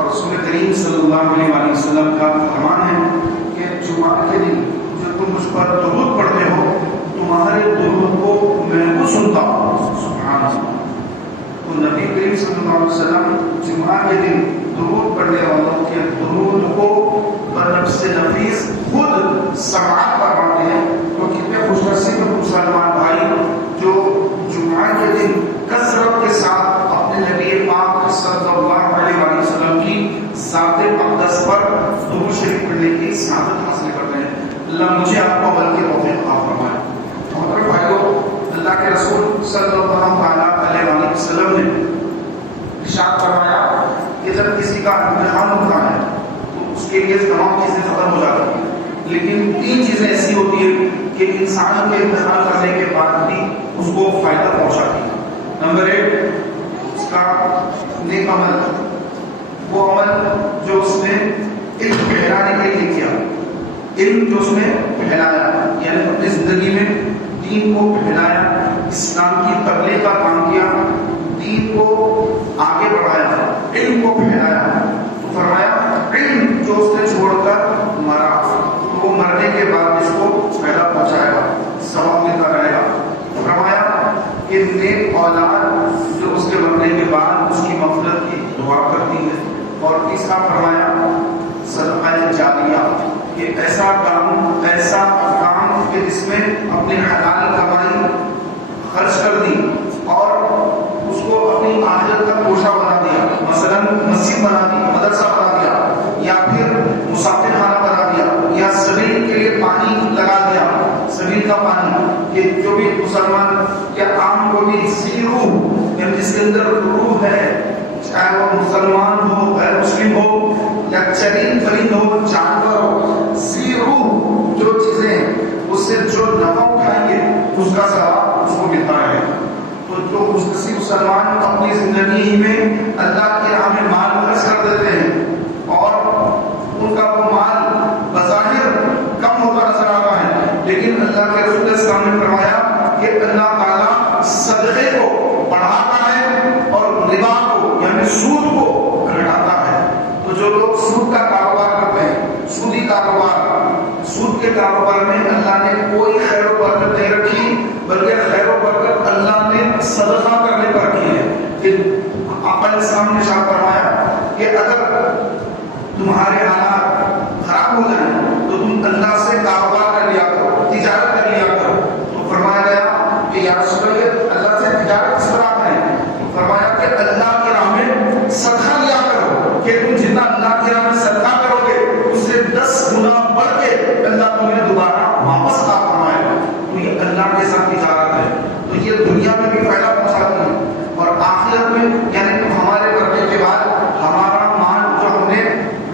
اور رسول کریم صلی اللہ علیہ وسلم کا فرمان ہے کہ جمعہ کے دن جب تم مجھ پر درود پڑھتے ہو تمہارے درود کو میں وہ سنتا ہوں. سبحان اللہ. تو نبی کریم صلی اللہ علیہ وسلم جمعہ کے دن درود پڑھنے والوں کے درود کو بنفس نفیس خود سماعت فرماتے ہیں. تو کتنے خوش نصیب مسلمان بھائی جو جمعہ کے دن کثرت کے ساتھ اپنے نبی پاک صلی اللہ علیہ وسلم کی ذات اقدس پر درود شریف پڑھنے کی سعادت حاصل کرتے ہیں. اللہ مجھے آپ کو عمل کی توفیق عطا فرمائے. محترم بھائیو، اللہ کے رسول صلی اللہ علیہ وسلم نے ارشاد فرمایا کہ جب کسی کا امتحان ہوتا ہے تو اس کے لیے تمام چیزیں ختم ہو جاتی ہیں، لیکن 3 چیزیں ایسی ہوتی ہیں کہ انسان کے امتحان کرنے کے بعد بھی اس کو فائدہ پہنچاتی ہے. نمبر 1 اس کا نیک عمل، وہ عمل جو اس نے علم پھیلانے کے لیے کیا، علم جو اس نے پھیلایا، یعنی اپنی زندگی میں دین کو پھیلایا، اسلام کی تبلیغ کا کام کیا، دین کو آگے بڑھایا، علم کو پھیلایا. تو فرمایا علم جو اس نے چھوڑ کر مرا تو وہ مرنے کے بعد اس کو فائدہ پہنچائے گا، ثواب ملتا رہے گا. فرمایا کہ نیک اولاد جو اس کے مرنے کے بعد اس کی مغفرت کی دعا کرتی ہے. اور تیسرا فرمایا صدقہ جاریہ، کہ ایسا کام کہ جس میں اپنی حلال کمائی خرچ کر دی اور اس کو اپنی آخرت کا گوشہ بنا دیا، مثلا مسجد بنا دی، مدرسہ بنا دیا، یا پھر مسافر خانہ بنا دیا، یا سبیل کے لیے پانی لگا دیا، سبیل کا پانی، کہ جو بھی مسلمان یا عام کو بھی ذی روح، یعنی جس کے اندر روح ہے، چاہے وہ مسلمان ہو، غیر مسلم ہو، یا چرند پرند ہو، جانور ہو، ذی روح جو چیزیں ہیں اس سے جو نفع اٹھائیں گے اس کا ثواب اس کو ملتا ہے. تو جو مستقل مسلمان اپنی زندگی ہی میں اللہ کی راہ میں مال خرچ کر دیتے ہیں اور ان کا وہ مال بظاہر کم ہوتا نظر آتا ہے، لیکن اللہ کے رسول اسلام نے فرمایا کہ اللہ تعالیٰ صدقے کو بڑھاتا ہے اور ربا کو یعنی سود کو گھٹاتا ہے. تو جو لوگ سود کا کاروبار کرتے ہیں، سودی کاروبار، سود کے کاروبار میں اللہ نے کوئی خیر و برکت نہیں رکھی، بلکہ خیر و برکت اللہ نے صدقہ کرنے پر کی ہے. کہ آپ نے سامنے شاہ فرمایا کہ اگر تمہارے حالات خراب ہو جائیں تو تم اللہ سے کاروبار کر لیا کرو، تجارت کر لیا کرو. تو فرمایا گیا کہ یا رسول اللہ، اللہ سے تجارت کس طرح کریں؟ تو فرمایا کہ اللہ کی راہ میں صدقہ لیا کرو، کہ تم جتنا اللہ کی راہ میں صدقہ کرو گے اس سے 10 گنا بڑھ کے اللہ تمہیں دوبارہ واپس عطا فرمائے گا. تو یہ اللہ کے ساتھ تجارت ہے. تو یہ دنیا میں بھی فائدہ پہنچاتی ہے اور آخرت میں، یعنی ہمارے مرنے کے بعد ہمارا مال جو ہم نے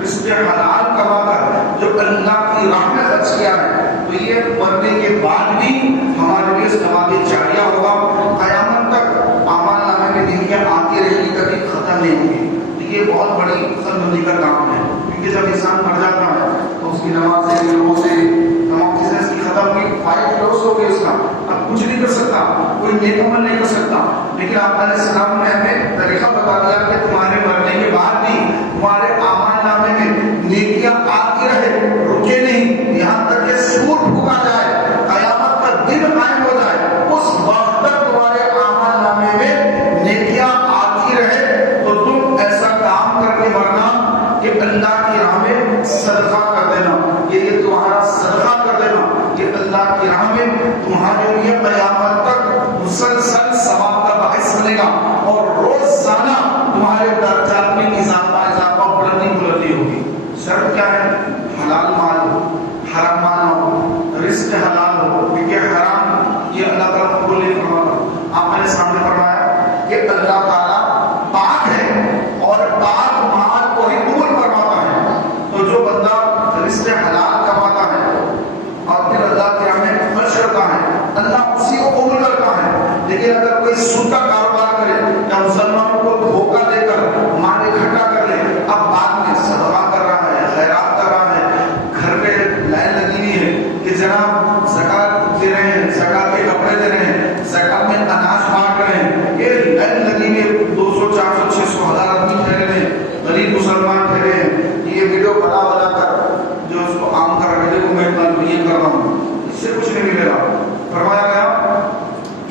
رزق حلال کما کر جو اللہ کی راہ میں خرچ کیا ہے، تو یہ مرنے کے بعد بھی ہمارے لیے ثواب جاریہ ہوگا. قیامت تک اعمال نامے میں نیکیاں آتی رہیں گی، کبھی ختم نہیں ہوگی. یہ بہت بڑی سربندی کا کام ہے، کیونکہ جب انسان مر جاتا ہے تو اس کی نماز سے، لوگوں سے، تمام چیزیں اس کی ختم ہوئی، فائدہ لوس ہو گئی اس کا. اب کچھ نہیں کر سکتا، کوئی نیک عمل نہیں کر سکتا. لیکن آپ علیہ السلام نے ہمیں طریقہ بتا دیا کہ تمہارے مرنے کے بعد بھی تمہارے اعمال نامے میں نیکیاں آتی رہے، رکے نہیں، یہاں تک کہ سور پھونکا جائے، قیامت کا دن قائم ہو جائے، اس وقت تک تمہارے اعمال نامے میں نیکیاں آتی رہے. تو تم ایسا کام کر کے مرنا کہ اللہ کی راہ میں صدقہ کر دینا، یہ تمہارا صدقہ کر دینا، یہ اللہ کی راہ میں تمہارے لیے قیامت تک مسلسل ثواب کا باعث بنے گا اور روزانہ تمہارے درجات میں اضافہ بلندی ہوگی. شرط کیا ہے؟ حلال مال ہو، حرام مال نہ ہو، رزق حلال ہو، کیونکہ حرام یہ اللہ تعالیٰ قبول نہیں فرماتا. آپ نے سامنے فرمایا کہ اللہ تعالیٰ پاک ہے اور پاک مال کو ہی قبول فرماتا ہے. تو جو بندہ رزق حلال کماتا ہے اور پھر اللہ کے راہ میں خرچ کرتا ہے، اللہ اسی کو قبول مسلمان ٹھہرے ہیں یہ ویڈیو بنا بنا کر جو اس کو عام کر رہے کو میں یہ کر رہا ہوں، اس سے کچھ نہیں ملے گا. فرمایا گیا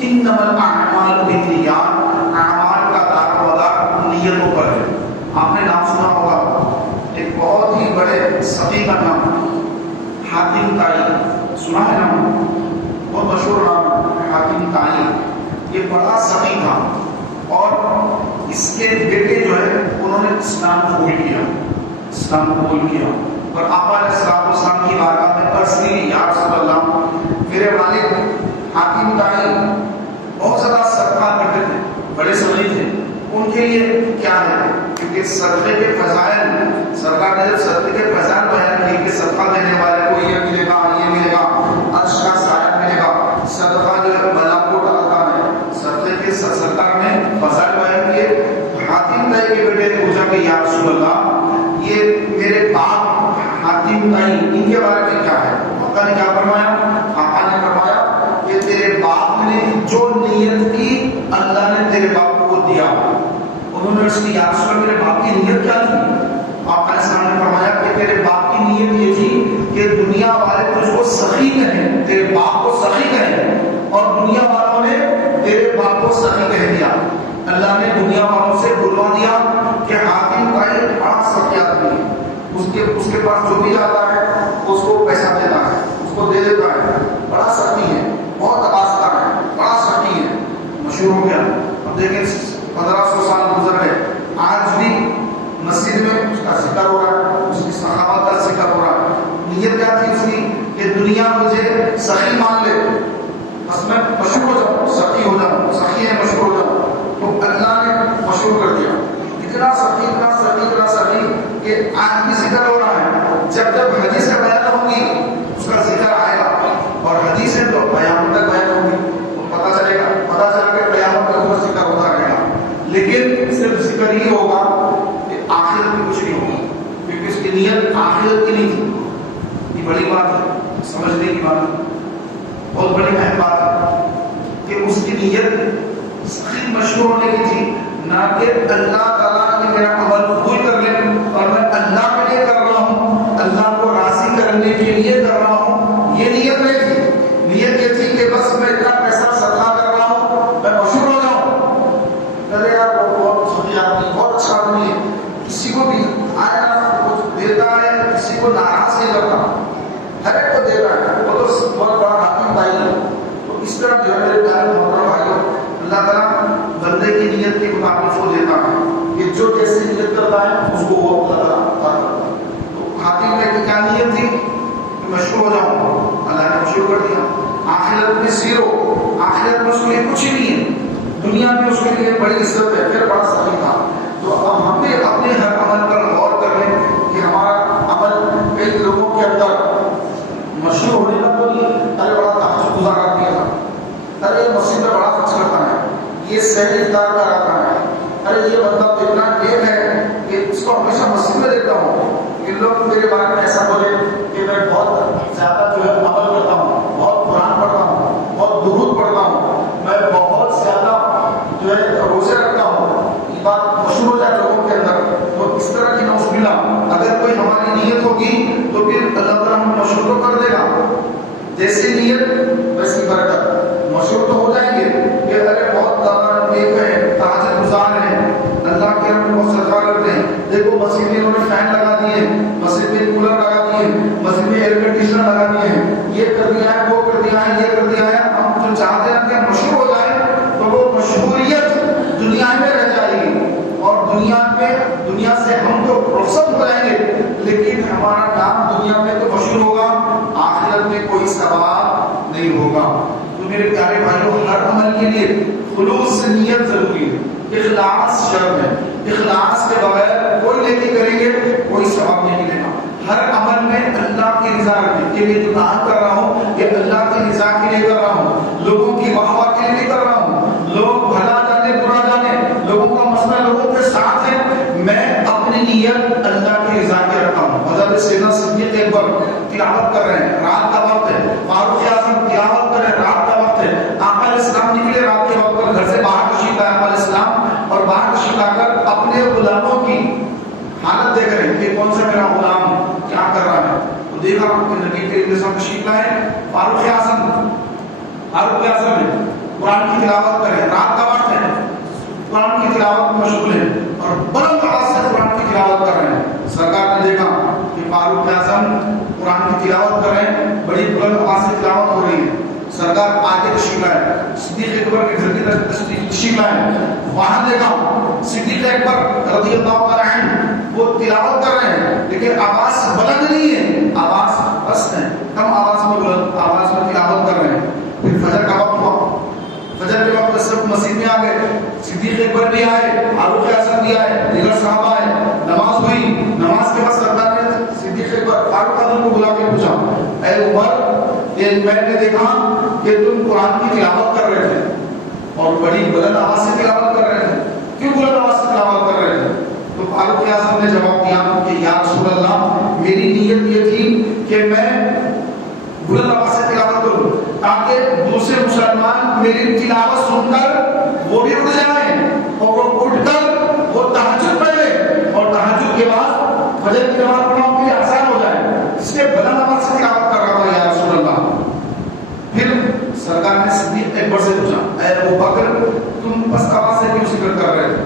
انما الاعمال بالنیات، اعمال کا دار و مدار نیتوں پر ہے. آپ نے نام سنا ہوگا ایک بہت ہی بڑے سقی کا نام حاتم طائی، سنا ہے نام؟ بہت مشہور نام حاتم طائی. یہ بڑا سقی تھا اور اس کے بیٹے جو ہے انہوں نے اسلام قبول کیا، اسلام قبول کیا اور آقا علیہ السلام کی بارگاہ میں عرض کی یا رسول اللہ میرے والد حاتم طائی بہت زیادہ صدقہ کرتے تھے، بڑے سخی تھے، ان کے لیے کیا ہے؟ کیونکہ صدقے کے فضائل، سرکار نے جب صدقے کے فضائل بیان کیے کہ صدقہ دینے والے کو یہ ملے گا، یہ ملے گا، عرش کا سایہ ملے گا، صدقہ جو ہے بلا کو ٹالتا ہے، صدقے کے سرکار نے فضائل بیان کیے. حاتم طائی کے بیٹے نے پوچھا کہ یا رسول اللہ یہ میرے باپ حاتم طائی ان کے بارے میں کیا ہے؟ آقا نے کیا فرمایا؟ آقا نے فرمایا کہ تیرے باپ نے جو نیت کی اللہ نے تیرے باپ کو دیا. انہوں نے اس کی یا رسول اللہ میرے باپ کی نیت کیا تھی؟ آقا علیہ السلام نے فرمایا کہ تیرے باپ کی نیت یہ تھی کہ دنیا والے تجھ کو سخی کہیں، تیرے باپ کو سخی کہیں، اور دنیا والوں نے تیرے باپ کو سخی کہہ دیا. اللہ نے دنیا والوں سے بلوا دیا کہ حاتم طائی بڑا سخی آدمی ہے، اس کے پاس جو بھی جاتا ہے اس کو پیسہ دیتا ہے، اس کو دے دیتا ہے، بڑا سخی ہے، بہت عباستہ ہے، بڑا سخی ہے، مشہور ہو گیا. اب دیکھیں 1500 سال گزر گئے، آج بھی مسجد میں اس کا ذکر ہو رہا ہے، اس کی سخاوت کا ذکر ہو رہا ہے. نیت کیا تھی اس کی کہ دنیا مجھے سخی مان لے، بس میں مشہور ہو جاؤں، سخی ہو جاؤں، سخی ہے مشہور ہو جاؤں. تو اللہ نے مشہور کر دیا، اتنا سخی اتنا سخی اتنا سخی کہ آج بھی ذکر ہو رہا ہے. جب جب حدیث بیان ہوگی اس کا ذکر آئے گا، اور حدیث ہے تو قیامت تک بیان ہوگی، تو پتہ چلے گا، پتہ چلا کہ قیامت تک وہ ذکر ہوتا رہے گا. لیکن صرف ذکر ہی ہوگا کہ آخرت میں کچھ نہیں ہوگا، کیونکہ اس کی نیت آخرت کی نہیں تھی. یہ بڑی بات ہے، سمجھنے کی بات ہے، بہت بڑی اہم بات ہے کہ اس کی نیت سخی مشہور ہونے کی تھی، نہ کہ اللہ تعالیٰ نے میرا عمل قبول کر لے اور میں اللہ کے لیے کر رہا ہوں، اللہ کو راضی کرنے کے لیے کر رہا ہوں. یہ نیت نہیں تھی. نیت یہ تھی کہ بس میں اتنا پیسہ صدقہ کر رہا ہوں میں مشہور ہو جاؤں. ارے یار بہت سخی آدمی، بہت اچھا آدمی ہے، کسی کو بھی آیا کچھ دیتا ہے، کسی کو ناراض نہیں کرتا، ہر ایک کو دیتا ہے، وہ تو بہت بڑا حاتم طائی ہے. تو اس طرح جو ہے میرے پیارے محترم بھائیوں، اللہ تعالیٰ بندے کی نیت کے مطابق اس کو دیتا ہے کہ جو جیسے نیت کرتا ہے اس کو وہ اللہ تعالیٰ عطا کرتا ہے. تو حاتم نے کیا نیت تھی کہ مشہور ہو جاؤں، اللہ نے مشہور کر دیا. آخرت میں زیرو، آخرت میں اس کے لیے کچھ ہی نہیں ہے، دنیا میں اس کے لیے بڑی عزت ہے، پھر بڑا سخی تھا. تو اب ہم بھی اپنے ہر عمل پر غور کر لیں کہ ہمارا عمل کئی لوگوں کے اندر مشہور ہونے کا تو نہیں، ارے بڑا تحجد گزار آدمی تھا، ارے یہ مسجد میں بڑا خرچ کرتا ہے، یہ سحری افطار کراتا ہے، ارے یہ بندہ تو اتنا نیک ہے کہ اس کو ہمیشہ مسجد میں دیکھتا ہوں. ان لوگ میرے بارے میں ایسا بولے کہ میں بہت زیادہ جو ہے عمل کرتا ہوں، بہت قرآن پڑھتا ہوں، بہت درود پڑھتا ہوں، میں بہت زیادہ جو ہے روزے رکھتا ہوں. یہ بات مشہور ہو جائے لوگوں کے اندر، تو اس طرح کی نعوذ باللہ اگر کوئی ہماری نیت ہوگی تو پھر اللہ تعالیٰ ہمیں مشہور تو کر دے گا. جیسی نیت ویسی برکت. مشہور تو ہو جائیں گے کہ ارے بہت زیادہ نیک ہے، تہجد گزار ہیں، اللہ کے ہم بہت صدقہ کرتے ہیں. دیکھو مسجد میں انہوں نے فین لگا دیے، مسجد میں کولر لگا دیے، مسجد میں ایئر کنڈیشنر لگا دیے ہیں، یہ کر دیا ہے، وہ کر دیا ہے، یہ کر دیا ہے. ہم جو چاہتے ہیں کہ مشہور ہو جائے تو وہ مشہوریت دنیا میں رہ جائے گی، اور دنیا سے ہم تو رخصت ہو جائیں گے، لیکن ہمارا نام دنیا میں تو مشہور ہوگا، آخرت میں کوئی ثواب نہیں ہوگا. تو میرے پیارے بھائیوں، ہر عمل کے لیے خلوص سے نیت ضروری ہے، اخلاص شرط ہے. اخلاص کے بغیر کوئی نیکی کریں گے کوئی ثواب نہیں ملے گا. ہر عمل میں اللہ کی رضا رکھنے کے لیے جو کام کر رہا ہوں یہ اللہ کی رضا کے لیے کر رہا ہوں، لوگوں کی واہ واہ کے لیے نہیں کر رہا ہوں. لوگ بھلا جانے برا جانے، لوگوں کا مسئلہ لوگوں کے ساتھ ہے، میں اپنی نیت اللہ کی رضا کے رکھتا ہوں. حضرت سیدنا صدیق اکبر تلاوت کر رہے ہیں، رات کا وقت ہے، فاروق اعظم تلاوت کر رہے ہیں، رات کا وقت ہے. آقا علیہ السلام نکلے رات کے وقت پر، گھر سے باہر تشریف لائے آقا علیہ السلام، اور باہر تشریف لا کر اپنے غلاموں کی حالت دیکھ رہے ہیں کہ کون سا میرا غلام کیا کر رہا ہے. تو دیکھا کہ نبی کریم صلی اللہ علیہ وسلم تشریف لائے, فاروق اعظم ہے, قرآن کی تلاوت کریں, رات کا وقت ہے, قرآن کی تلاوت میں مشغول ہیں اور بلند آواز سے قرآن کی تلاوت کر رہے ہیں. سرکار نے دیکھا کہ فاروق اعظم قرآن کی تلاوت کر رہے ہیں, بڑی بلند آواز سے تلاوت ہو رہی ہے. سرکار آگے تشریف لائے, صدیق اکبر کے گھر کی تشریف لائے, وہاں دیکھا صدیق اکبر رضی اللہ تعالیٰ عنہ وہ تلاوت کر رہے ہیں لیکن آواز بلند نہیں ہے, آواز پست ہے, کم آواز میں بلند آواز میں تلاوت کر رہے ہیں. پھر فجر کا وقت ہوا, فجر کے وقت سب مسجد میں آ گئے, صدیق اکبر بھی آئے, فاروق اعظم بھی آئے, دیگر صحابہ آئے, نماز ہوئی. نماز کے بعد سرکار نے صدیق اکبر فاروق اعظم کو بلا کے پوچھا, اے عمر, یہ میں نے دیکھا کہ تم قرآن کی تلاوت کر رہے تھے اور بڑی بلند آواز سے تلاوت کر رہے تھے, کیوں بلند آواز سے تلاوت کر رہے تھے؟ تو فاروق اعظم نے جواب دیا کہ یا رسول اللہ, میری نیت یہ تھی کہ میں بلند آواز سے تلاوت کروں تاکہ دوسرے مسلمان میری تلاوت سن کر وہ بھی اٹھ جائیں اور وہ اٹھ کر وہ تہجد پڑھیں اور تہجد کے بعد فجر کی نماز پڑھنا کے لیے آسان ہو جائے, اس لیے بلند آواز سے تلاوت کر رہا تھا یا رسول اللہ. پھر سرکار نے صدیق اکبر سے پوچھا, اے ابو بکر, تم پست آواز سے کیوں ذکر کر رہے تھے,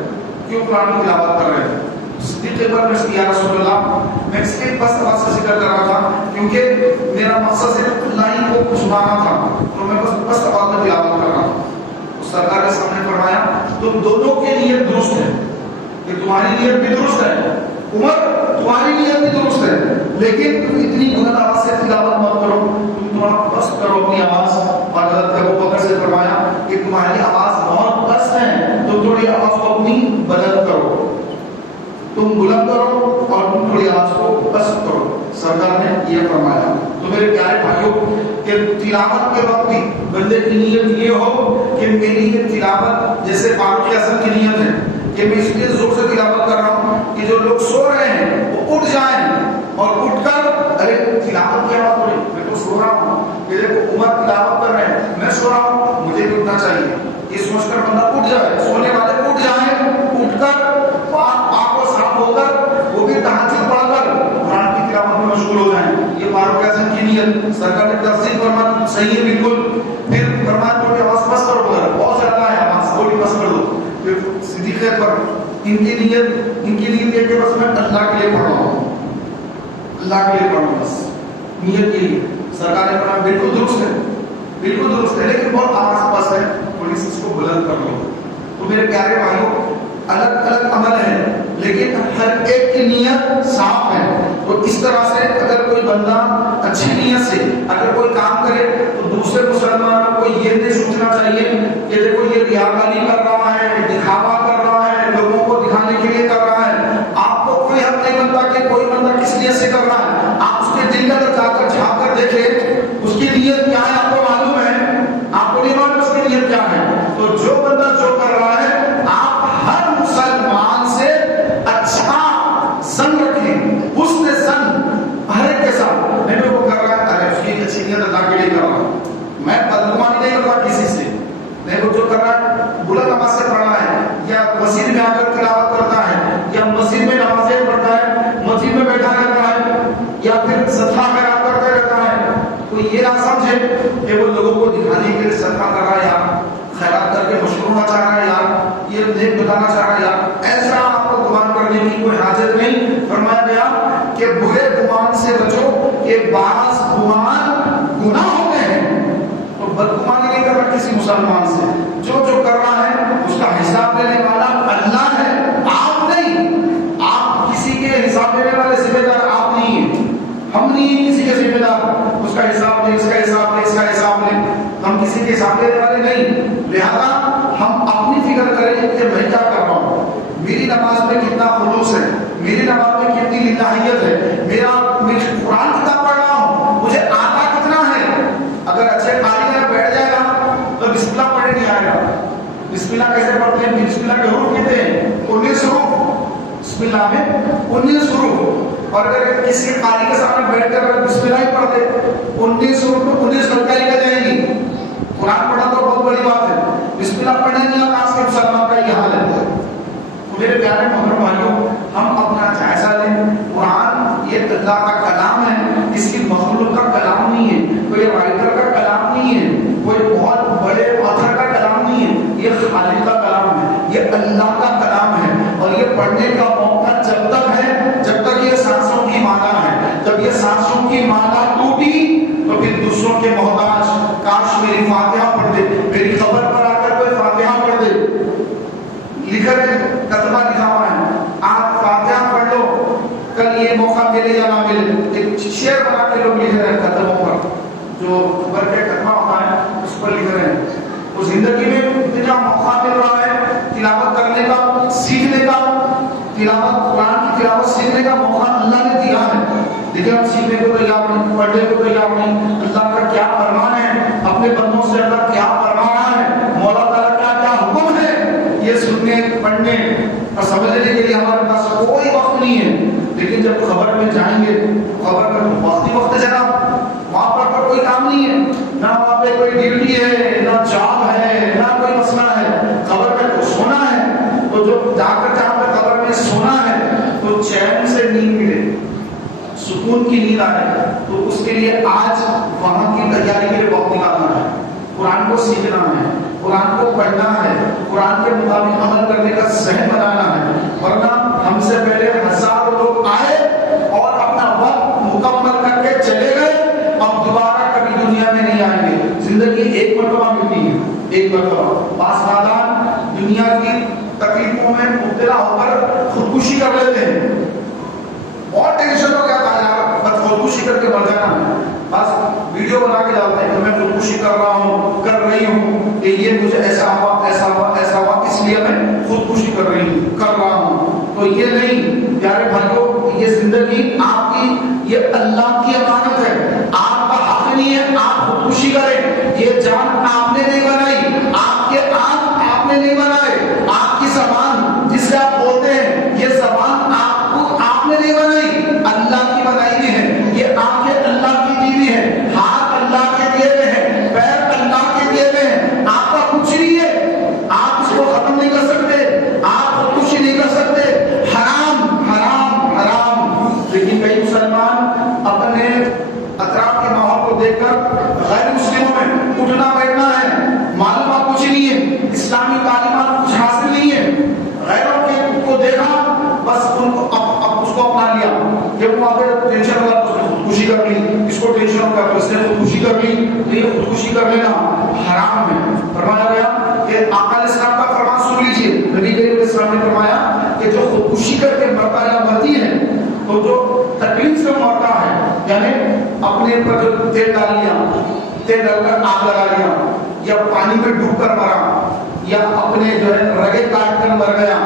کیوں قرآن کی تلاوت کر رہے تھے؟ صدیق اکبر نے کہا یا رسول اللہ, میں اس لیے پست آواز سے ذکر کر رہا تھا کیونکہ میرا مقصد صرف اللہ ہی کو سنانا تھا, تو میں بس پست آواز میں تلاوت کر رہا تھا. سرکار نے سامنے فرمایا تم دونوں کی نیت درست ہے, کہ تمہاری نیت بھی درست ہے, عمر تمہاری نیت بھی درست ہے, لیکن تم اتنی بلند آواز سے تلاوت مت کرو, تم تھوڑا پست کرو اپنی آواز. اور حضرت ابو بکر سے فرمایا کہ تمہاری آواز بہت پست ہے تو تھوڑی آواز کو اپنی بلند کرو, تم بلند کرو اور تم تھوڑی آواز کو پست کرو. سرکار نے یہ فرمایا. تو میرے پیارے بھائیوں, کہ تلاوت کے وقت بھی بندے کی نیت یہ ہو کہ میری یہ تلاوت جیسے فاروق اعظم کی نیت ہے کہ میں اس لیے زور سے تلاوت کر رہا ہوں کہ جو لوگ سو رہے ہیں وہ اٹھ جائیں اور اٹھ کر ارے تلاوت کی آواز ہو رہی, میں تو سو رہا ہوں, کہ دیکھو عمر تلاوت کر رہے ہیں, میں سو رہا ہوں, مجھے بھی اٹھنا چاہیے. یہ سوچ کر بندہ اٹھ جائے, سونے والے اٹھ جائیں, اٹھ کر پاک و صاف ہو کر وہ بھی تہجد پڑھ کر قرآن کی تلاوت میں مشغول ہو جائیں. یہ فاروق اعظم کی نیت. سرکار نے تصدیق فرمایا صحیح ہے بالکل. پھر فرمایا تھوڑی آواز پست کرو, بہت زیادہ ہے آواز, تھوڑی پست کر دو. پھر صدیق اکبر ان کی نیت یہ کہ بس میں اللہ کے لیے پڑھ رہا ہوں, اللہ کے لیے پڑھ رہا ہوں, بس نیت یہی ہے. سرکار نے فرمایا بالکل درست ہے, بالکل درست ہے, لیکن بہت آواز پست ہے, تھوڑی سی اس کو بلند کر لو. تو میرے پیارے بھائیوں, الگ الگ عمل ہے لیکن ہر ایک کی نیت صاف ہے. تو اس طرح سے اگر کوئی بندہ اچھی نیت سے اگر کوئی کام کرے تو دوسرے مسلمانوں کو یہ نہیں سوچنا چاہیے کہ دیکھو یہ ریاکاری کر رہا ہے, دکھاوا کر رہا ہے, لوگوں کو دکھانے کے لیے کر رہا ہے. آپ کو کوئی حق نہیں بنتا کہ کوئی بندہ کس نیت سے کر رہا ہے. آپ اس کے دل کے اندر جا کر جھانک کر دیکھیں اس کی نیت کیا ہے, آپ کو معلوم ہے, آپ کو نہیں معلوم اس کی نیت کیا ہے. تو جو بندہ جو کر رہا ہے, آپ ہر مسلمان سے اچھا زن رکھیں, حسن زن ہر ایک کے ساتھ. نہیں وہ کر رہا ہے, ارے اس کی اچھی نیت ادا کے لیے کر رہا ہوں, میں بدگمانی نہیں کرتا کسی سے. نہیں وہ جو کر رہا ہے بلند آواز سے پڑھ رہا ہے, یا مسجد میں آ کر تلاوت کرتا ہے, یا مسجد میں نمازیں پڑھتا ہے, مسجد میں بیٹھا رہتا ہے, یا پھر صدقہ خیرات کرتا رہتا ہے, تو یہ نہ سمجھے کہ وہ لوگوں کو دکھانے کے لیے صدقہ کر رہا ہے, یا خیرات کر کے مشہور ہونا چاہ رہا ہے, یا یہ نیک بتانا چاہ رہا ہے, یا ایسا آپ کو گمان کرنے کی کوئی حاجت نہیں. فرمایا گیا کہ برے گمان سے بچو کہ بعض گمان گناہ ہوتے ہیں. تو بدگمانی نہیں کر رہا کسی مسلمان سے, جو کر رہا ہے اس کا حساب لینے والا اللہ ہے, آپ نہیں. آپ کسی کے حساب لینے والے ذمہ دار آپ نہیں ہیں, ہم نہیں ہیں کسی کے ذمہ دار. اس کا حساب لیں, اس کا حساب لیں, اس کا حساب لیں, ہم کسی کے حساب لینے والے نہیں. لہذا ہم اپنی فکر کریں کہ میں کیا کر رہا ہوں, میری نماز میں کتنا خلوص ہے, میری نماز میں کتنی للہیت ہے, میں قرآن کتاب پڑھ رہا ہوں, مجھے آتا کتنا ہے. اگر اچھے قاری میں بیٹھ جائے گا تو بسم اللہ پڑھنے نہیں آئے گا. بسم اللہ کیسے پڑھتے ہیں, بسم اللہ کے حروف کہتے ہیں 19 حروف, بسم اللہ میں 19 حروف. اور اگر کسی قاری کے سامنے بیٹھ کر بسم اللہ ہی پڑھ دے 19 حروف تو 19 گھنٹے لے جائیں گی. قرآن پڑھنا تو بہت بڑی بات ہے, بسم اللہ پڑھنے نہیں آتا, آج کے مسلمان کا یہ حال ہے. میرے پیارے محترم بھائیوں, ہم اپنا جائزہ یہ اللہ کا کلام ہے، کسی مخلوق کا کلام نہیں ہے، کوئی رائٹر کا کلام نہیں ہے، کوئی بہت بڑے آتھر کا کلام نہیں ہے، یہ خالق کا کلام ہے، یہ اللہ کا کلام ہے. اور یہ پڑھنے کا موقع جب تک ہے جب تک یہ سانسوں کی مالا ہے. جب یہ سانسوں کی مالا ٹوٹی تو پھر دوسروں کے محتاج، کاش میری فاتحہ پڑھ دے، میری خبر پر آ کر کوئی فاتحہ پڑھ دے. لکھا ہے، کتبہ لکھا ہوا ہے، آپ فاتحہ پڑھ لو، کل یہ موقع ملے یا نہ ملے. ایک شعر بنا کے لوگ لکھ رہے ہیں کتبوں پر، جو برکہ کتبہ ہوتا ہے اس پر لکھ رہے ہیں. تو زندگی میں اتنا موقع مل رہا ہے تلاوت کرنے کا، سیکھنے کا، تلاوت قرآن کی تلاوت سیکھنے کا موقع اللہ نے دیا ہے، لیکن ہم سیکھنے کو تیار نہیں، پڑھنے کو تیار نہیں. اللہ کا کیا فرمان ہے، اپنے بندوں سے اللہ کیا فرما رہا ہے، مولا تعالیٰ کا کیا حکم ہے، یہ سننے پڑھنے اور سمجھنے کے لیے ہمارے پاس کوئی وقت نہیں ہے. لیکن جب خبر میں جائیں گے، خبر میں وقت ہی وقت جناب، وہاں پر کوئی کام نہیں ہے، نہ وہاں پہ کوئی ڈیوٹی ہے، نہ جاب ہے، نہ کوئی مسئلہ ہے. خبر میں تو سونا ہے، تو جو جا کر جہاں پہ خبر میں سونا ہے تو چین سے نیند ملے، سکون کی نیند آئے، تو اس کے لیے آج وہاں کی تیاری کے لیے وقت نکالنا ہے. قرآن کو سیکھنا ہے، قرآن کو پڑھنا ہے، قرآن کے مطابق عمل کرنے کا ذہن بنانا ہے. ورنہ ہم سے پہلے ہزاروں لوگ آئے اور اپنا وقت مکمل کر کے چلے گئے، اب دوبارہ کبھی دنیا میں نہیں آئیں گے. زندگی ایک مرتبہ ملتی ہے، ایک مرتبہ. بعض نادان دنیا کی تکلیفوں میں مبتلا ہو کر خودکشی کر لیتے ہیں. بہت ٹینشن ہو گیا تھا یار، بس خودکشی کر کے مر جانا ہے. بس ویڈیو بنا کے ڈالتے ہیں کہ میں خودکشی کر رہا ہوں، کر رہی ہوں، کہ یہ مجھے ایسا ہوا، ایسا ہوا، ایسا ہوا، اس لیے میں خودکشی کر رہی ہوں، کر رہا ہوں. تو یہ نہیں پیارے بھائیوں، یہ زندگی آپ کی، یہ اللہ کی امانت ہے، آپ کا حق نہیں ہے آپ خودکشی کریں. یہ جان آپ نے نہیں بنائی، آپ کے آنکھ آپ نے نہیں بنائے، آپ کی زبان جس سے آپ بولتے ہیں یہ زبان آپ نے نہیں بنائی، اللہ کی بنائی ہوئی ہے. یہ آنکھیں اللہ کی دی ہوئی ہے، ہاتھ اللہ کے دیے ہوئے ہیں، پیر اللہ کے دیے ہوئے ہیں. آپ کا کچھ نہیں ہے، آپ اس کو ختم نہیں کر سکتے، آپ خودکشی نہیں کر سکتے. حرام حرام حرام. لیکن کئی مسلمان اپنے اطراف کے ماحول کو دیکھ کر غیر مسلموں میں اٹھنا بیٹھنا ہے، معلومات کچھ نہیں ہے، اسلامی تعلیمات کچھ حاصل نہیں ہے. غیروں کے کو دیکھا بس ان کو اب اس کو اپنا لیا کہ وہ وہاں پہ ٹینشن ہوگا تو خودکشی کر لی، اس کو ٹینشن ہوگا تو اس نے خودکشی کر لی. تو یہ خودکشی کر لینا حرام ہے. فرمایا گیا کہ آقا علیہ السلام کا فرمان سن لیجیے. نبی کریم علیہ السلام نے فرمایا کہ جو خودکشی کر کے مرتا یا مرتی ہے تو جو تکلیف سے مرتا ہے، یعنی اپنے اوپر جو تیل ڈال لیا، تیل ڈال کر آگ لگا لیا، یا پانی میں ڈوب کر مرا، یا اپنے جو ہے رگے کاٹ کر مر گیا،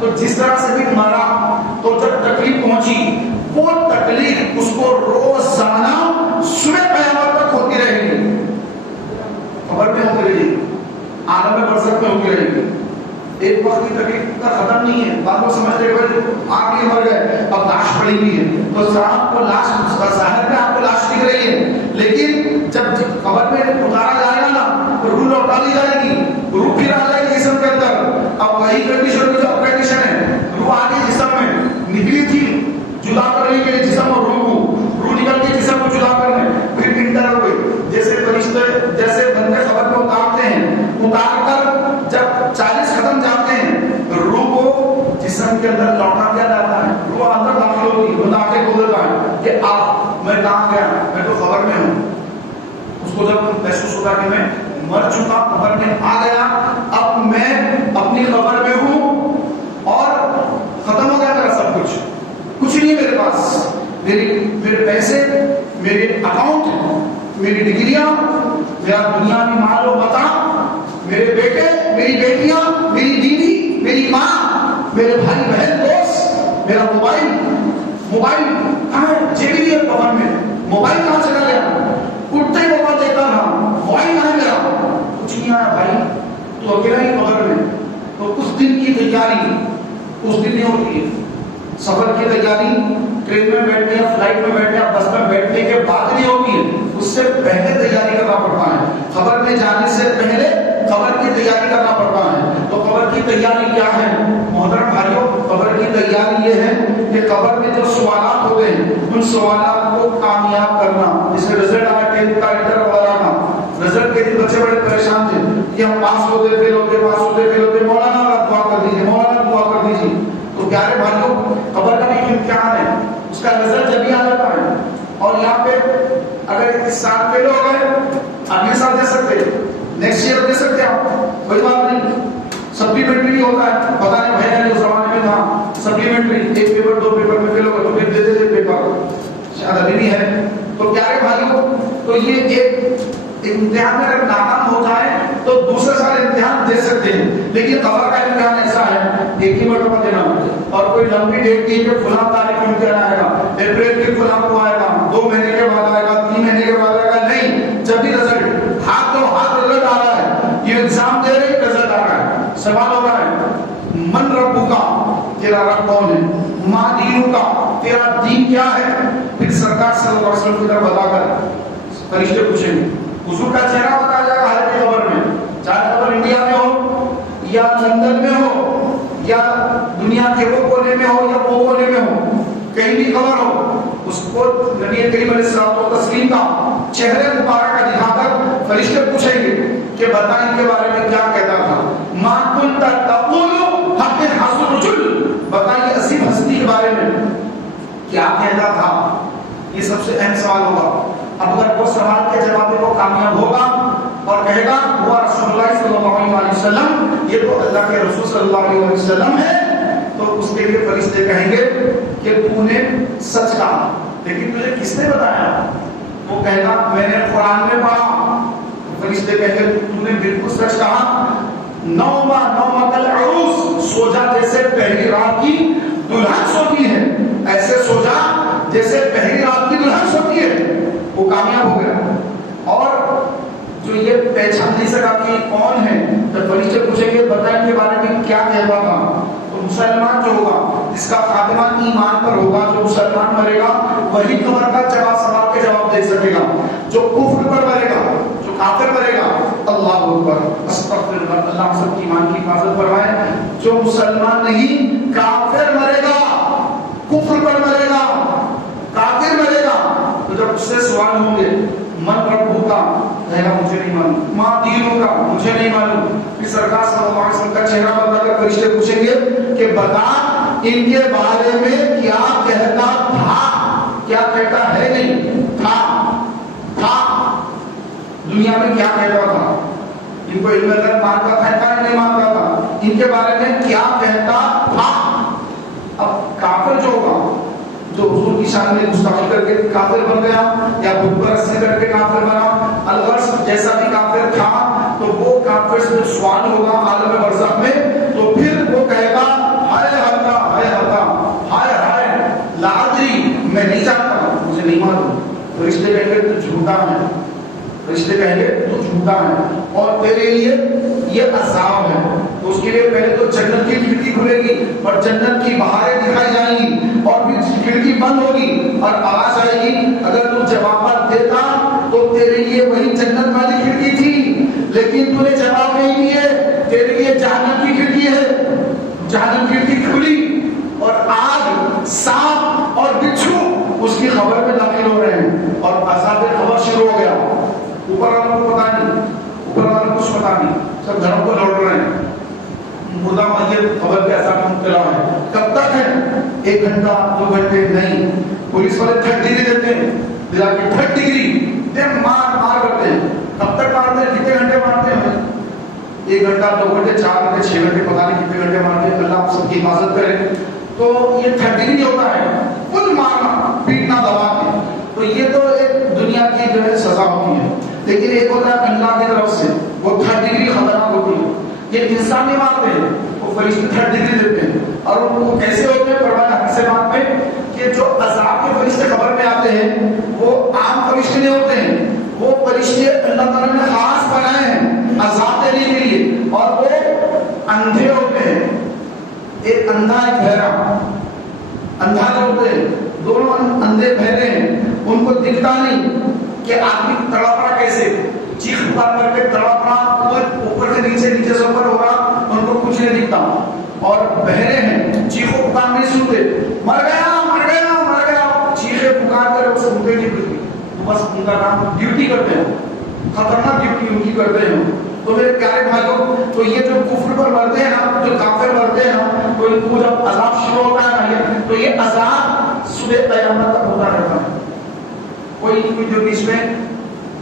تو جس طرح سے بھی مرا تو جب تکلیف پہنچی وہ تکلیف اس کو روزانہ صبح قیامت تک ہوتی رہے گی. خبر میں ہوتی رہے گی، عالم میں برزخ میں ہوتی رہے گی. ایک وقت کی تکلیف کا ختم نہیں ہے. بعد میں سمجھتے ہیں آپ یہ مر گئے اب لاش پڑی ہوئی ہے تو صاحب کو لاش ظاہر میں آپ کو لاش دکھ رہی ہے، لیکن جب قبر میں اتارا جائے گا نا تو روح لوٹا دی جائے گی، روح پھر آ جائے گی جسم کے اندر. اب وہی کنڈیشن جو اب کنڈیشن ہے، روح آ گئی جسم میں، نکلی تھی جدا کرنے کے لیے جسم اور روح کو، روح نکل کے جسم کو جدا کرنے، پھر انٹر ہو گئی. جیسے فرشتے جیسے بندے خبر میں اتارتے ہیں، اتار کر جب 40 ختم جاتے ہیں روح کو جسم کے اندر لوٹا دیا جاتا ہے. روح اندر داخل ہوتی ہے، بندہ آگے کھول دیتا ہے کہ آپ میں کہاں گیا، میں تو خبر میں ہوں. اس کو جب محسوس ہوتا کہ میں مر چکا، خبر میں آ گیا، اب میں اپنی خبر میں ہوں اور ختم ہو گیا میرا سب کچھ، کچھ نہیں میرے پاس. میرے پیسے، میرے اکاؤنٹ، میری ڈگریاں، میرا دنیاوی مال و متاع، میرے بیٹے، میری بیٹیاں، میری بیوی، میری ماں، میرے بھائی بہن دوست، میرا موبائل کہاں ہے؟ جیبی بھی ہے کفن میں. موبائل کہاں چلا گیا؟ اٹھتے ہی موبائل دیکھتا رہا، موبائل کہاں ہے میرا؟ کچھ نہیں آیا بھائی، تو اکیلا ہی قبر میں. تو اس دن کی تیاری اس دن نہیں ہوتی ہے. سفر کی تیاری ٹرین میں بیٹھنے یا فلائٹ میں بیٹھنے یا بس میں بیٹھنے کے بعد نہیں ہوتی ہے، اس سے پہلے تیاری کرنا پڑتا ہے. خبر میں جانے سے پہلے خبر کی تیاری کرنا پڑتا ہے. تو خبر کی تیاری کیا ہے محترم بھائیوں؟ خبر کی تیاری یہ ہے کہ خبر میں جو سوالات ہوتے ہیں ان ان سوالات کو کامیاب کرنا. جسے رزلٹ آیا 10th کا انٹر والا کا رزلٹ کے دن بچے بڑے پریشان تھے کہ ہم پاس ہوتے فیل ہوتے مولانا دعا کر دیجیے, مولانا دعا کر دیجیے. تو پیارے بھائیوں, قبر کا بھی امتحان ہے, اس کا رزلٹ جب ہی آ جاتا ہے. اور یہاں پہ اگر اس سال فیل ہو گئے اگلے سال دے سکتے, نیکسٹ ایئر دے سکتے آپ, کوئی بات نہیں. سپلیمنٹری ہوتا ہے, پتہ نہیں بھائی نے اس زمانے میں تھا سپلیمنٹری, ایک پیپر 2 پیپر میں فیل ہو گئے تو پھر دے دیتے پیپر, شاید ابھی بھی ہے. تو پیارے بھائیوں, تو یہ ایک امتحان میں اگر ناکام ہو جائے تو دوسرے سال امتحان دے سکتے ہیں. لیکن قبر کا امتحان ایسا ہے ایک ہی مرتبہ دینا, اور کوئی لمبی ڈیٹ کی کہ فلاں تاریخ میں امتحان آئے گا, اپریل کی فلاں کو آئے گا, 2 مہینے کے بعد آئے گا, 3 مہینے کے بعد آئے گا. نہیں, جب بھی رزلٹ ہاتھ تو ہاتھ رزلٹ آ رہا ہے, یہ ایگزام دے رہے رزلٹ آ رہا ہے, سوال ہو رہا ہے من ربو کا, تیرا رب کون ہے, ماں دینوں کا, تیرا دین کیا ہے. پھر سرکار صلی اللہ علیہ وسلم کی طرف بتا کر فرشتے پوچھیں گے, حضور کا چہرہ بتایا جائے گا ہر کی قبر میں, چاہے قبر انڈیا میں ہو یا لندن میں ہو یا دنیا کے وہ کونے میں ہو یا وہ کونے میں ہو, کہیں بھی قبر ہو, اس کو نبی کریم علیہ الصلوۃ والتسلیم کا چہرے مبارک کا دکھا کر فرشتے پوچھیں گے کہ بتا ان کے بارے میں کیا کہتا تھا. ما کنت تقول حق حسن رجل, بتائیے عظیم ہستی کے بارے میں کیا کہتا تھا. یہ سب سے اہم سوال ہوگا. اب اگر وہ سوال کے جواب میں وہ کامیاب ہوگا اور کہے گا وہ رسول اللہ صلی اللہ علیہ وسلم, یہ تو اللہ کے رسول صلی اللہ علیہ وسلم ہے, تو اس کے لیے فرشتے کہیں گے کہ تو نے سچ کہا, لیکن تجھے کس نے بتایا. وہ کہے گا میں نے قرآن میں پڑھا. فرشتے کہیں گے تو نے بالکل سچ کہا. نومۃ العروس, سو جا جیسے پہلی رات کی دلہن سوتی ہے, ایسے سو جا جیسے پہلی رات کی دلہن سوتی ہے. وہ کامیاب ہو گیا. اور جو یہ پہچان نہیں سکا کہ کون ہے, تو فرشتے پوچھیں گے بتا ان کے بارے میں کیا کہتا تھا. تو مسلمان جو ہوگا جس کا خاتمہ ایمان پر ہوگا, جو مسلمان مرے گا وہی قبر کا جواب سوال کے جواب دے سکے گا. جو کفر پر مرے گا, جو کافر مرے گا, اللہ اکبر استغفر اللہ, اللہ ہم سب کی ایمان کی حفاظت فرمائے. جو مسلمان نہیں کافر مرے گا, کفر پر مرے گا, کافر مرے گا, تو جب اس سے سوال ہوں گے من ربو کا, کہے گا مجھے نہیں معلوم, ماں دینوں کا, مجھے نہیں معلوم. پھر سرکار صلی اللہ علیہ وسلم کا چہرہ بتا کر فرشتے پوچھیں گے کہ بتا ان کے بارے میں کیا کہتا تھا, کیا کہتا ہے, نہیں تھا, دنیا میں کیا کہتا تھا. ان کو علم اللہ مانتا تھا یا نہیں مانتا تھا, ان کے بارے میں کیا کہتا تھا. اب کافر جو ہوگا, جو حضور کی شان میں گستاخی کر کے کافر بن گیا یا بت پرستی کر کے کافر بنا, الغرض جیسا بھی کافر تھا, تو وہ کافر سے جو سوال ہوگا عالم برزخ میں, تو پھر وہ کہے گا ہائے ہتا, ہائے ہتا, ہائے ہائے لا ادری, میں نہیں جانتا, مجھے نہیں معلوم. فرشتے کہیں گے تو جھوٹا ہے, فرشتے کہیں گے تو جھوٹا ہے اور تیرے لیے یہ عذاب ہے. تو اس کے لیے پہلے تو جنت کی کھڑکی کھلے گی اور جنت کی بہاریں دکھائی جائیں گی, اور پھر کھڑکی بند ہوگی اور آواز آئے گی اگر تو جوابات دیتا تو تیرے لیے وہی جنت والی کھڑکی تھی, لیکن تو نے جواب نہیں دیے, تیرے لیے جہنم کی کھڑکی ہے. جہنم کی کھڑکی کھلی اور آگ, سانپ اور بچھو اس کی خبر میں داخل ہو رہے ہیں اور عذاب خبر شروع ہو گیا. اوپر والوں کو پتا نہیں, اوپر والوں کو کچھ پتا نہیں, سب گھروں کو لوٹ رہے ہیں. مردہ میت خبر کے عذاب میں مبتلا ہے. کب تک ہے؟ 1 گھنٹہ 2 گھنٹے نہیں. پولیس والے 30 ڈگری دیتے ہیں, دلا کے 30 ڈگری دے مار کرتے ہیں. کب تک مارتے ہیں, کتنے گھنٹے مارتے ہیں؟ 1 گھنٹہ 2 گھنٹے 4 گھنٹے 6 گھنٹے, پتا نہیں کتنے گھنٹے مارتے ہیں. اللہ آپ سب کی حفاظت کرے. تو یہ 30 ڈگری ہوتا ہے, خود مارنا, پیٹنا دبا کے. تو یہ تو ایک دنیا کی جو ہے سزا ہوتی ہے, لیکن ایک ہوتا ہے اللہ کی طرف سے, وہ 30 ڈگری خطرناک ہوتی ہے. یہ انسان نہیں مارتے ہیں, وہ فرشتے 30 ڈگری دیتے ہیں. اور وہ کیسے ہوتے ہیں, فرمایا حدیث پاک میں کہ جو عذاب کے فرشتے خبر میں آتے ہیں وہ عام فرشتے نہیں ہوتے ہیں, وہ فرشتے اللہ تعالیٰ نے خاص بنائے ہیں عذاب دینے کے لیے, اور وہ اندھے ہوتے ہیں. ایک اندھا ایک بہرا, اندھا ہوتے ہیں, دونوں اندھے بہرے ہیں, ان کو دکھتا نہیں کہ آدمی تڑپڑا کیسے, چیخ پکار کر کے تڑپڑا اوپر سے نیچے, نیچے سے اوپر ہو رہا, ان کو کچھ نہیں دکھتا. اور بہرے ہیں, چیخو پکار نہیں سنتے, مر گیا مر گیا مر گیا, چیخے پکار تو بس ان کا نام ڈیوٹی کرتے ہیں، خطرناک ڈیوٹی ان کی کرتے ہیں. تو میرے پیارے بھائیوں، تو یہ جو کفر پر مرتے ہیں نا، جو کافر مرتے ہیں نا، تو ان کو جب عذاب شروع ہوتا ہے نا، تو یہ عذاب صبح قیامت تک ہوتا رہتا ہے. کوئی جو بیچ میں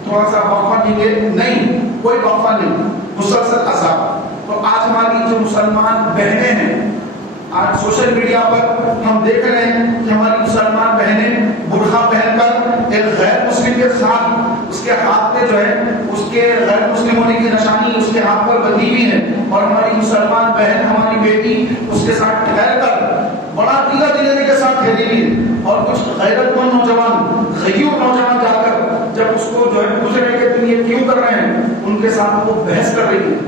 تھوڑا سا وقفہ نہیں، کوئی وقفہ نہیں، مسلسل عذاب. تو آج ہماری جو مسلمان بہنیں ہیں، آج سوشل میڈیا پر ہم دیکھ رہے ہیں کہ ہماری مسلمان بہنیں برقع پہن کر ایک غیر مسلم کے ساتھ، اس کے ہاتھ پہ جو ہے اس کے غیر مسلم ہونے کی نشانی اس کے ہاتھ پر بندھی ہوئی ہے، اور ہماری مسلمان بہن، ہماری بیٹی اس کے ساتھ ٹھہر کر بڑا دیگر دلیری کے ساتھ ٹھہری ہوئی ہے. اور کچھ غیرت مند نوجوان، غیور نوجوان جا کر جب اس کو جو ہے پوچھ رہے کہ تم یہ کیوں کر رہے ہیں، ان کے ساتھ وہ بحث کر رہی ہے،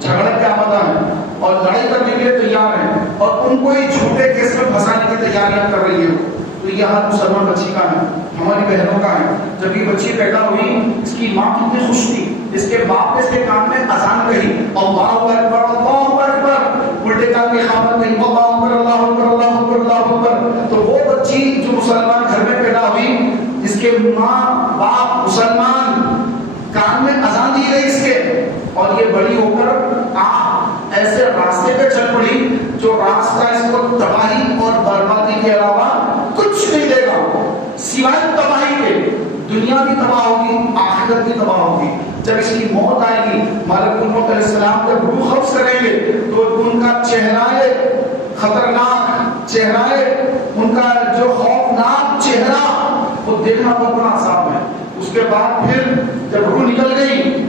جھگڑے کے آمادہ ہے اور لڑائی کرنے کے لیے تیار ہے، اور ان کو ہی جھوٹے کیس میں پھنسانے کی تیاریاں کر رہی ہے. تو یہ حال مسلمان بچی کا ہے، ہماری بہنوں کا ہے. جب یہ بچی پیدا ہوئی، اس کی ماں کتنی خوش تھی، اس کے باپ نے اس کے کان میں اذان کہی، اللہ اکبر اللہ اکبر، الٹے کان میں اقامت کہی، اللہ اکبر اللہ اکبر اللہ اکبر اللہ اکبر. تو وہ بچی جو مسلمان گھر میں پیدا ہوئی، اس کے ماں باپ مسلمان، کان میں اذان دی گئی اس کے، اور یہ بڑی ہو کر آپ ایسے راستے پہ چل پڑی جو راستہ اس کو تباہی اور بربادی کے علاوہ کچھ نہیں دے گا سوائے تباہی کے. دنیا بھی تباہ ہوگی، آخرت بھی تباہ ہوگی. جب اس کی موت آئے گی، ملک الموت علیہ السلام جب روح قبض کریں گے، تو ان کا چہرہ خطرناک چہرہ، ان کا جو خوفناک چہرہ، وہ دیکھنا بہت بڑا عذاب ہے. اس کے بعد پھر جب روح نکل گئی،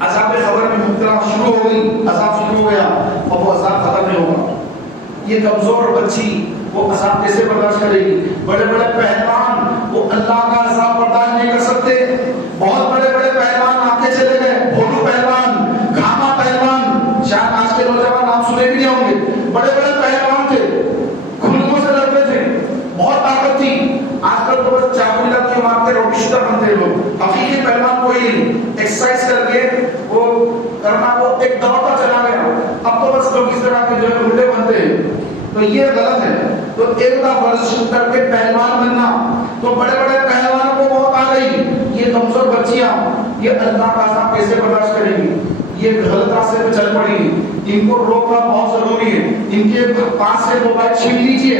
عذاب خبر میں مبتلا شروع ہو گئی، عذاب شروع ہو گیا، اور وہ عذاب ختم نہیں ہوگا. یہ کمزور بچی وہ عذاب کیسے برداشت کرے گی؟ بڑے بڑے پہلوان وہ اللہ کا عذاب برداشت نہیں کر سکتے. بہت بڑے بڑے پہلوان آ کے چلے گئے، بھولو پہلوان، گھاما پہلوان، شاید آج کے نوجوان نام سنے بھی نہیں ہوں گے. بڑے بڑے پہلوان تھے، کھلوں سے لڑتے تھے، بہت طاقت تھی. آج کل تو بس چاقو لگ کے مارتے روٹی شدہ بنتے لوگ. حقیقی پہلوان کوئی نہیں، ایکسرسائز کر کے وہ کرنا، وہ ایک دوڑتا چلا گیا. اب تو بس لوگ اس طرح کے جو ہے الٹے بنتے ہیں. تو یہ غلط ہے. تو ایک دفعہ ورزش کر کے پہلوان بننا. تو بڑے بڑے پہلوانوں کو موت آ گئی، یہ کمزور بچیاں یہ اللہ کا عذاب کیسے برداشت کریں گی؟ یہ غلط راستے پہ چل پڑی. ان کو روکنا بہت ضروری ہے. ان کے پاس سے موبائل چھین لیجیے،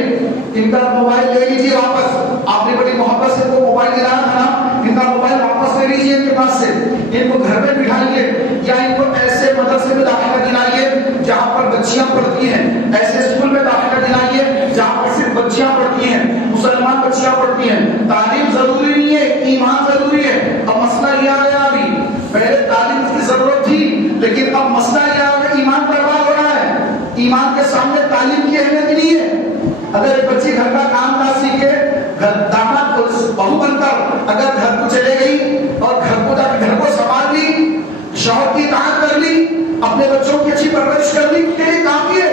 ان کا موبائل لے لیجیے واپس. آپ نے بڑی محبت سے ان کو موبائل دلایا تھا نا، ان کا موبائل واپس لے لیجیے ان کے پاس سے. ان کو گھر میں بٹھائیے، یا ان کو ایسے مدرسے میں داخلہ دلائیے جہاں پر بچیاں پڑھتی ہیں، ایسے اسکول میں داخلہ دلائیے جہاں پر صرف بچیاں پڑھتی ہیں، مسلمان بچیاں پڑھتی ہیں. تعلیم ضروری نہیں ہے، ایمان ضروری ہے. اب مسئلہ یہ آ گیا، ابھی پہلے تعلیم کی ضرورت تھی، لیکن اب مسئلہ یہ آ گیا ایمان برباد ہو رہا ہے. ایمان کے سامنے تعلیم کی اہمیت نہیں ہے. اگر ایک بچی گھر کا کام کاج سیکھے، داماد بہو بن کر اگر گھر کو چلے گئی اور گھر کو جا کے گھر کو سنبھال لی، شوہر کی اطاعت کر لی، اپنے بچوں کی اچھی پرورش کر لی، کے لیے کافی ہے.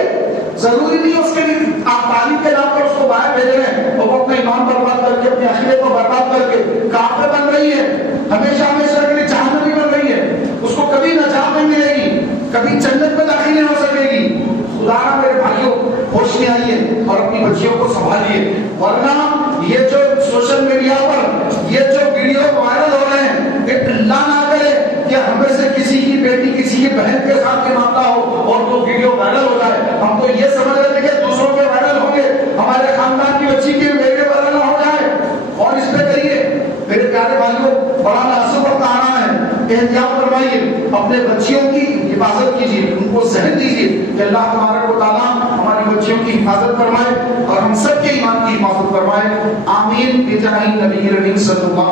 ضروری نہیں اس کے لیے آپ تعلیم کے نام پر اس کو باہر بھیج رہے ہیں اور وہ اپنا ایمان برباد کر کے اپنے عقیدے کو برباد کر کے کافر بن رہی ہے، ہمیشہ ہمیشہ کے لیے جہنمی بن رہی ہے. اس کو کبھی نجات نہیں ملے گی، کبھی جنت میں داخل نہیں ہو سکے گی. خدا میرے بھائیوں، ہوش میں آئیے اور اپنی بچیوں کو سنبھالیے. ورنہ یہ جو سوشل میڈیا پر یہ جو ویڈیو وائرل ہو رہے ہیں، کہ اللہ نہ کرے کہ ہم میں سے کسی کی بیٹی کسی کی بہن کے ساتھ کے معاملہ ہو اور وہ ویڈیو وائرل ہو جائے. ہم تو یہ سمجھ رہے تھے کہ دوسروں کے وائرل ہوں گے، ہمارے خاندان کی بچی کی ویڈیو وائرل نہ ہو جائے. اور اس پہ کریے میرے پیارے بھائیوں، بڑا ناسب اور کہنا ہے، احتیاط فرمائیے، اپنے بچیوں کی حفاظت کیجیے، ان کو ذہن دیجیے کہ اللہ تبارک و تعالیٰ ہماری بچیوں کی حفاظت فرمائے اور ہم سب کے ایمان کی حفاظت فرمائے. آمین. بجاہ نبی کریم صلی اللہ